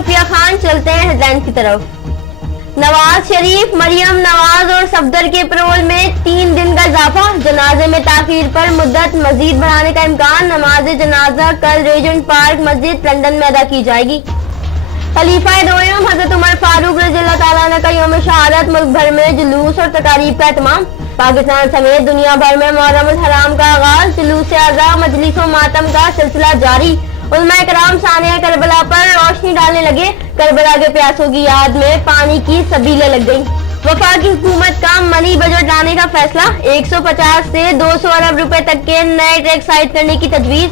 صفیہ خان. چلتے ہیں head line کی طرف. نواز شریف، مریم نواز اور صفدر کے پیرول میں 3 دن کا اضافہ. جنازے میں تاخیر پر مدت مزید بڑھانے کا امکان. نماز جنازہ کل ریجنٹ پارک مسجد لندن میں ادا کی جائے گی. خلیفہ دوم حضرت عمر فاروق رضی اللہ تعالیٰ عنہ کا یوم شہادت. ملک بھر میں جلوس اور تقاریب کا اہتمام. پاکستان سمیت دنیا بھر میں محرم الحرام کا آغاز. جلوس اعزاء، مجلس و ماتم کا سلسلہ جاری. علماء کرام سانحہ کربلا پر روشنی ڈالنے لگے. کربلا کے پیاسوں کی یاد میں پانی کی سبیلیں لگ گئیں. وفاقی حکومت کا منی بجٹ لانے کا فیصلہ. 150 سے 200 ارب روپے تک کے نئے ٹیکس عائد کرنے کی تجویز.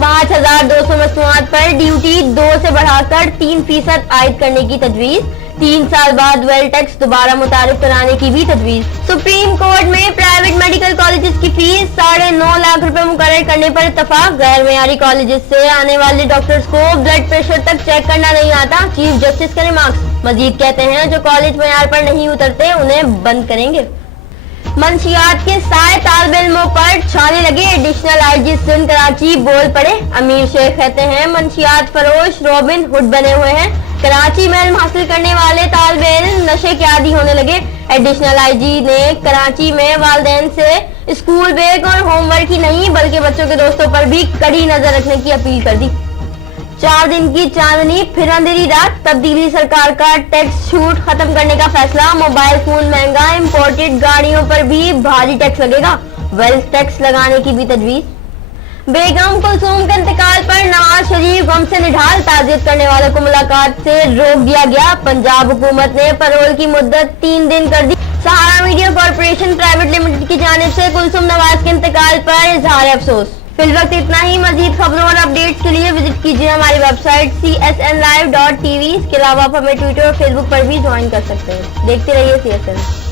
5200 مصنوعات پر ڈیوٹی 2 سے بڑھا کر 3% عائد کرنے کی تجویز. 3 سال بعد ویل ٹیکس دوبارہ متعارف کرانے کی بھی تجویز. سپریم کورٹ میں پرائیویٹ میڈیکل کالجز کی فیس 9.5 لاکھ روپے مقرر کرنے پر اتفاق. غیر معیاری کالجز سے آنے والے ڈاکٹرز کو بلڈ پریشر تک چیک کرنا نہیں آتا. چیف جسٹس کا ریمارکس. مزید کہتے ہیں جو کالج معیار پر نہیں اترتے انہیں بند کریں گے. منشیات کے سائے طالب علموں پر چھانے لگے. ایڈیشنل آئی جی سندھ کراچی بول پڑے. امیر شیخ کہتے ہیں منشیات فروش رابن ہوڈ بنے ہوئے ہیں. کراچی میں علم حاصل کرنے والے طالب علم نشے کے عادی ہونے لگے. ایڈیشنل آئی جی نے کراچی میں والدین سے اسکول بیگ اور ہوم ورک ہی نہیں بلکہ بچوں کے دوستوں پر بھی کڑی نظر رکھنے کی اپیل کر دی. 4 دن کی چاندنی پھر اندھیری رات. تبدیلی سرکار کا ٹیکس چھوٹ ختم کرنے کا فیصلہ. موبائل فون مہنگا. امپورٹڈ گاڑیوں پر بھی بھاری ٹیکس لگے گا. ویلتھ ٹیکس لگانے کی بھی تجویز. بیگم کلثوم کے انتقال پر نواز شریف غم سے نڈھال. تعزیت کرنے والوں کو ملاقات سے روک دیا گیا. پنجاب حکومت نے پیرول کی مدت 3 دن کر دی. سہارا میڈیا کارپوریشن پرائیویٹ لمیٹڈ کی جانب سے کلثوم نواز کے انتقال پر اظہار افسوس. فی الوقت اتنا ہی. مزید خبروں اور اپڈیٹس کے لیے وزٹ کیجیے ہماری ویب سائٹ csnlive.tv. اس کے علاوہ آپ ہمیں ٹویٹر اور فیس بک پر بھی جوائن کر سکتے ہیں. دیکھتے رہیے CSN.